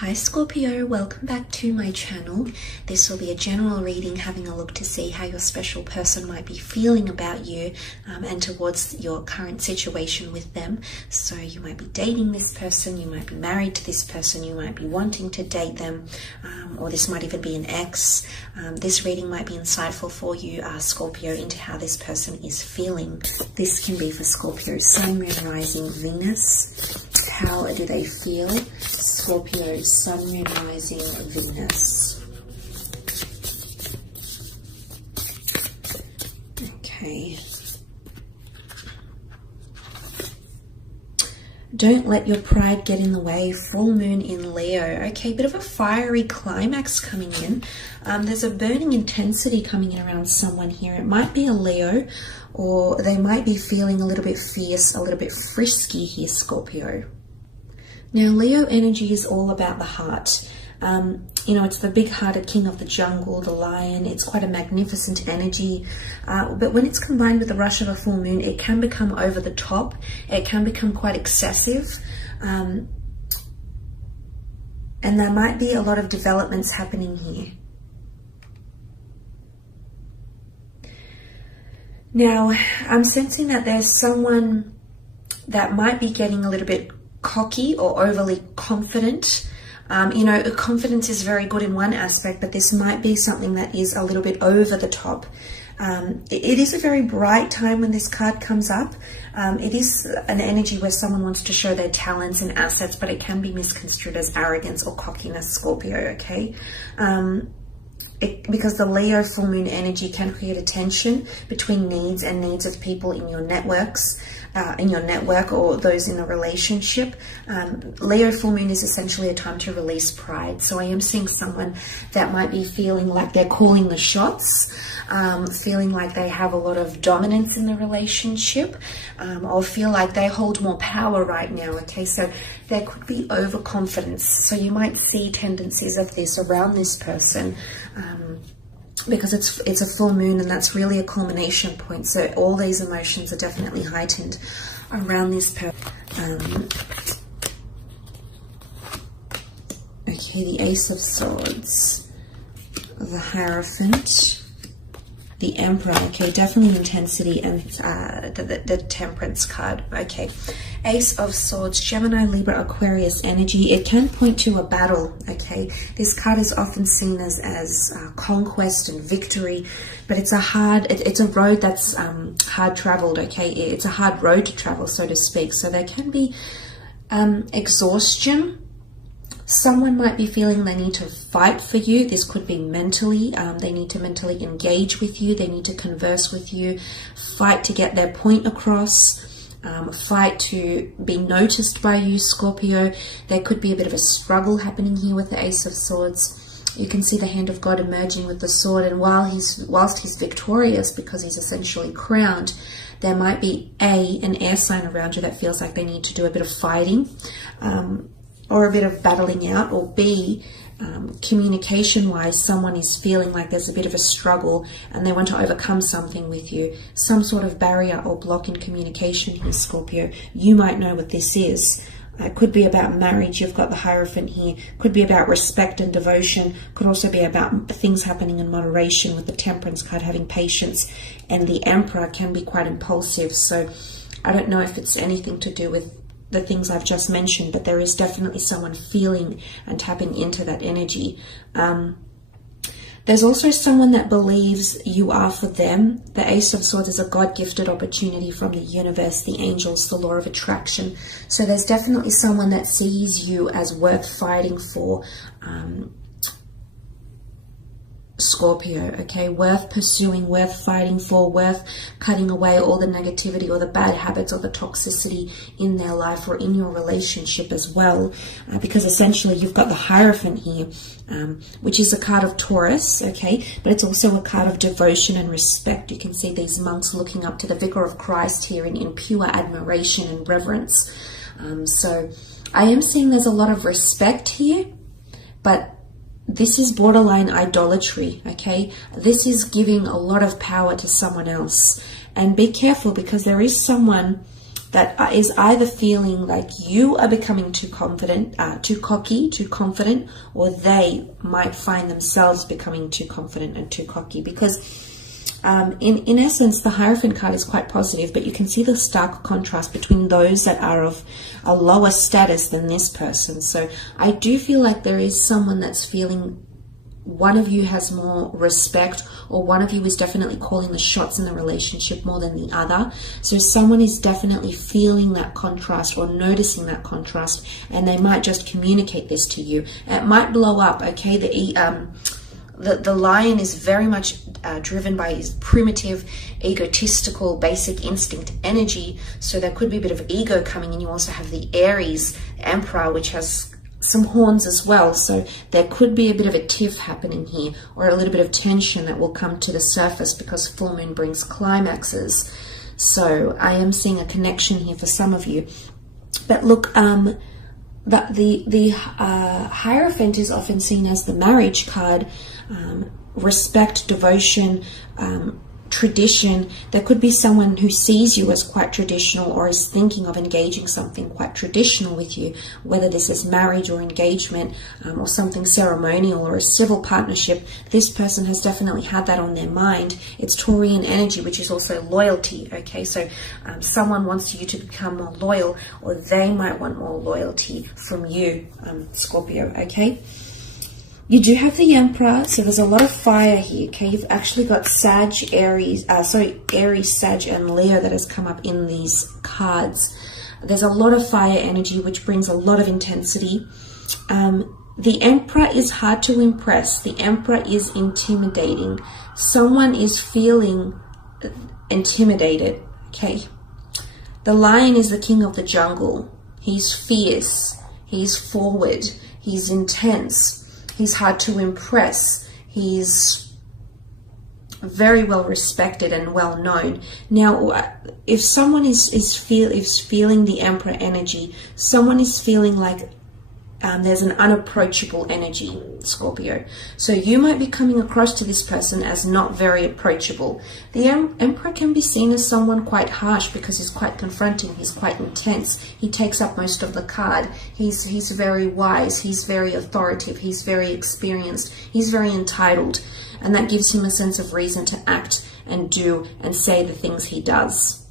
Hi Scorpio, welcome back to my channel. This will be a general reading, having a look to see how your special person might be feeling about you and towards your current situation with them. So you might be dating this person, you might be married to this person, you might be wanting to date them, or this might even be an ex. This reading might be insightful for you, Scorpio, into how this person is feeling. This can be for Scorpio, Sun, Moon, Rising, Venus. How do they feel? Scorpio, Sun, Moon, Rising, Venus. Okay. Don't let your pride get in the way. Full moon in Leo. Okay, bit of a fiery climax coming in. There's a burning intensity coming in around someone here. It might be a Leo, or they might be feeling a little bit fierce, a little bit frisky here, Scorpio. Now, Leo energy is all about the heart. You know, it's the big-hearted king of the jungle, the lion. It's quite a magnificent energy. But when it's combined with the rush of a full moon, it can become over the top. It can become quite excessive. And there might be a lot of developments happening here. Now, I'm sensing that there's someone that might be getting a little bit cocky or overly confident. You know, confidence is very good in one aspect, but this might be something that is a little bit over the top. It is a very bright time when this card comes up. It is an energy where someone wants to show their talents and assets, but it can be misconstrued as arrogance or cockiness, Scorpio, okay? Because the Leo full moon energy can create a tension between needs and needs of people in your networks, in your network, or those in a relationship. Leo full moon is essentially a time to release pride. So I am seeing someone that might be feeling like they're calling the shots, feeling like they have a lot of dominance in the relationship, or feel like they hold more power right now. Okay, so there could be overconfidence. So you might see tendencies of this around this person, because it's a full moon, and that's really a culmination point. So all these emotions are definitely heightened around this person. Okay, the Ace of Swords, the Hierophant, the Emperor. Okay, definitely intensity, and the Temperance card. Okay, Ace of Swords, Gemini, Libra, Aquarius energy. It can point to a battle. Okay, this card is often seen as conquest and victory, but it's a road that's hard traveled. Okay, it's a hard road to travel, so to speak. So there can be exhaustion. Someone might be feeling they need to fight for you. This could be mentally. They need to mentally engage with you. They need to converse with you, fight to get their point across, fight to be noticed by you, Scorpio. There could be a bit of a struggle happening here with the Ace of Swords. You can see the hand of God emerging with the sword, and whilst he's victorious because he's essentially crowned, there might be an air sign around you that feels like they need to do a bit of fighting, or a bit of battling out, or B, communication-wise, someone is feeling like there's a bit of a struggle and they want to overcome something with you. Some sort of barrier or block in communication here, Scorpio. You might know what this is. It could be about marriage. You've got the Hierophant here. Could be about respect and devotion. Could also be about things happening in moderation, with the Temperance card having patience. And the Emperor can be quite impulsive. So I don't know if it's anything to do with the things I've just mentioned, but there is definitely someone feeling and tapping into that energy. There's also someone that believes you are for them. The Ace of Swords is a God-gifted opportunity from the universe, the angels, the law of attraction. So there's definitely someone that sees you as worth fighting for, Scorpio, okay, worth pursuing, worth fighting for, worth cutting away all the negativity or the bad habits or the toxicity in their life or in your relationship as well, because essentially you've got the Hierophant here, which is a card of Taurus, okay, but it's also a card of devotion and respect. You can see these monks looking up to the Vicar of Christ here in pure admiration and reverence. So I am seeing there's a lot of respect here, but this is borderline idolatry, okay? This is giving a lot of power to someone else. And be careful, because there is someone that is either feeling like you are becoming too confident, too cocky, too confident, or they might find themselves becoming too confident and too cocky. Because in essence, the Hierophant card is quite positive, but you can see the stark contrast between those that are of a lower status than this person. So I do feel like there is someone that's feeling one of you has more respect, or one of you is definitely calling the shots in the relationship more than the other. So someone is definitely feeling that contrast or noticing that contrast, and they might just communicate this to you. It might blow up, okay? The lion is very much driven by his primitive, egotistical, basic instinct energy. So there could be a bit of ego coming in. You also have the Aries Emperor, which has some horns as well. So there could be a bit of a tiff happening here, or a little bit of tension that will come to the surface because full moon brings climaxes. So I am seeing a connection here for some of you. But look, the Hierophant is often seen as the marriage card. Respect, devotion, tradition. There could be someone who sees you as quite traditional, or is thinking of engaging something quite traditional with you, whether this is marriage or engagement, or something ceremonial or a civil partnership. This person has definitely had that on their mind. It's Taurian energy, which is also loyalty. Okay, so someone wants you to become more loyal, or they might want more loyalty from you, Scorpio. Okay. You do have the Emperor, so there's a lot of fire here, okay? You've actually got Aries, Sag, and Leo that has come up in these cards. There's a lot of fire energy, which brings a lot of intensity. The Emperor is hard to impress. The Emperor is intimidating. Someone is feeling intimidated, okay? The Lion is the king of the jungle. He's fierce. He's forward. He's intense. He's hard to impress. He's very well respected and well known. Now, if someone is feeling the Emperor energy, someone is feeling like there's an unapproachable energy, Scorpio. So you might be coming across to this person as not very approachable. The Emperor can be seen as someone quite harsh because he's quite confronting, he's quite intense. He takes up most of the card. He's very wise, he's very authoritative, he's very experienced, he's very entitled. And that gives him a sense of reason to act and do and say the things he does.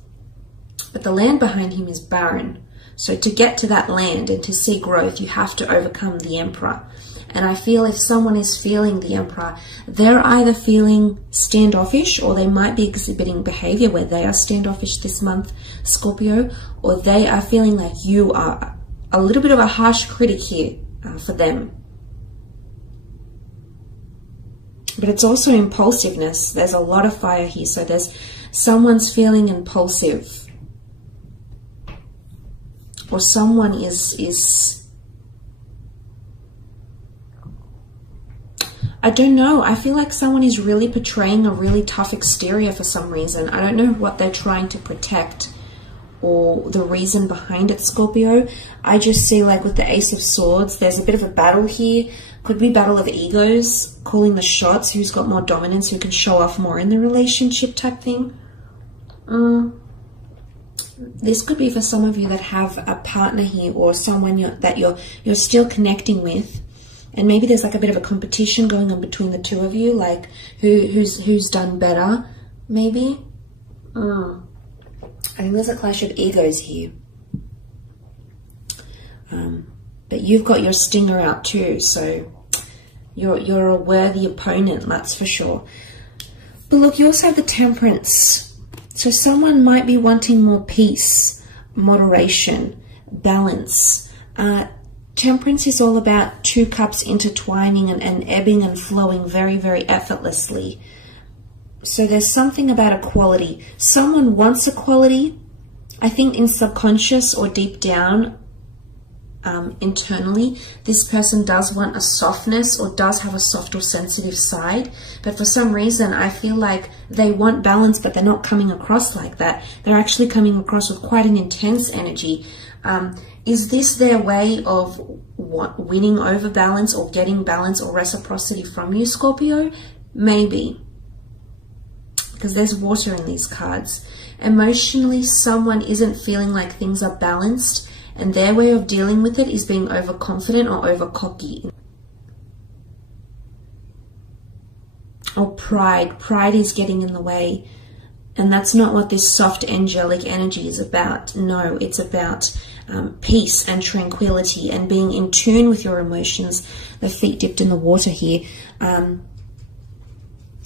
But the land behind him is barren. So to get to that land and to see growth, you have to overcome the Emperor. And I feel if someone is feeling the Emperor, they're either feeling standoffish, or they might be exhibiting behavior where they are standoffish this month, Scorpio, or they are feeling like you are a little bit of a harsh critic here for them. But it's also impulsiveness. There's a lot of fire here. So there's someone's feeling impulsive. Or someone is I don't know. I feel like someone is really portraying a really tough exterior for some reason. I don't know what they're trying to protect or the reason behind it, Scorpio. I just see, like with the Ace of Swords, there's a bit of a battle here. Could be battle of egos, calling the shots, who's got more dominance, who can show off more in the relationship type thing. This could be for some of you that have a partner here, or someone that you're still connecting with, and maybe there's like a bit of a competition going on between the two of you, like who's done better, maybe. I think there's a clash of egos here. But you've got your stinger out too, so you're a worthy opponent, that's for sure. But look, you also have the Temperance. So someone might be wanting more peace, moderation, balance. Temperance is all about two cups intertwining and ebbing and flowing very, very effortlessly. So there's something about equality. Someone wants equality. I think in subconscious or deep down, internally, this person does want a softness or does have a soft or sensitive side, but for some reason I feel like they want balance, but they're not coming across like that. They're actually coming across with quite an intense energy. Is this their way of winning over balance or getting balance or reciprocity from you, Scorpio? Maybe. because there's water in these cards. Emotionally, someone isn't feeling like things are balanced, and their way of dealing with it is being overconfident or over cocky. Or pride. Pride is getting in the way. And that's not what this soft angelic energy is about. No, it's about peace and tranquility and being in tune with your emotions. The feet dipped in the water here.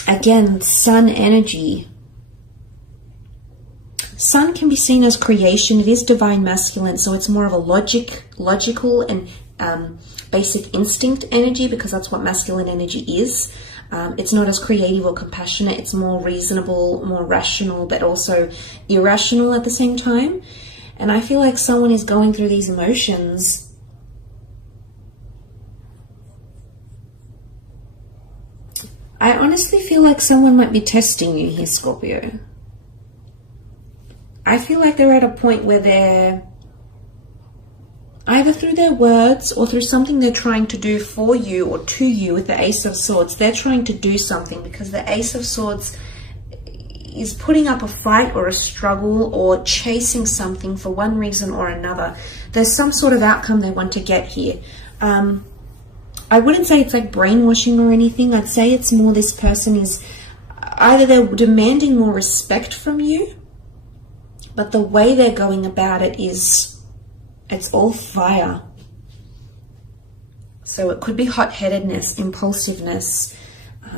Again, sun energy. Sun can be seen as creation. It is divine masculine, so it's more of a logical and basic instinct energy, because that's what masculine energy is. It's not as creative or compassionate. It's more reasonable, more rational, but also irrational at the same time. And I feel like someone is going through these emotions. I honestly feel like someone might be testing you here, Scorpio. I feel like they're at a point where they're either through their words or through something they're trying to do for you or to you with the Ace of Swords. They're trying to do something, because the Ace of Swords is putting up a fight or a struggle or chasing something for one reason or another. There's some sort of outcome they want to get here. I wouldn't say it's like brainwashing or anything. I'd say it's more this person is either they're demanding more respect from you, but the way they're going about it is, it's all fire. So it could be hot-headedness, impulsiveness,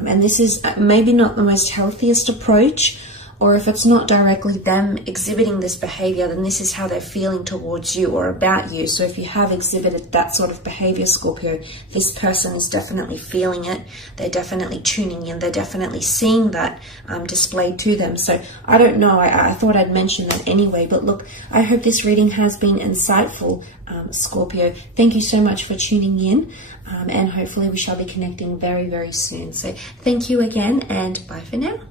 and this is maybe not the most healthiest approach, or if it's not directly them exhibiting this behavior, then this is how they're feeling towards you or about you. So if you have exhibited that sort of behavior, Scorpio, this person is definitely feeling it. They're definitely tuning in. They're definitely seeing that displayed to them. So I don't know. I thought I'd mention that anyway. But look, I hope this reading has been insightful, Scorpio. Thank you so much for tuning in. And hopefully we shall be connecting very, very soon. So thank you again, and bye for now.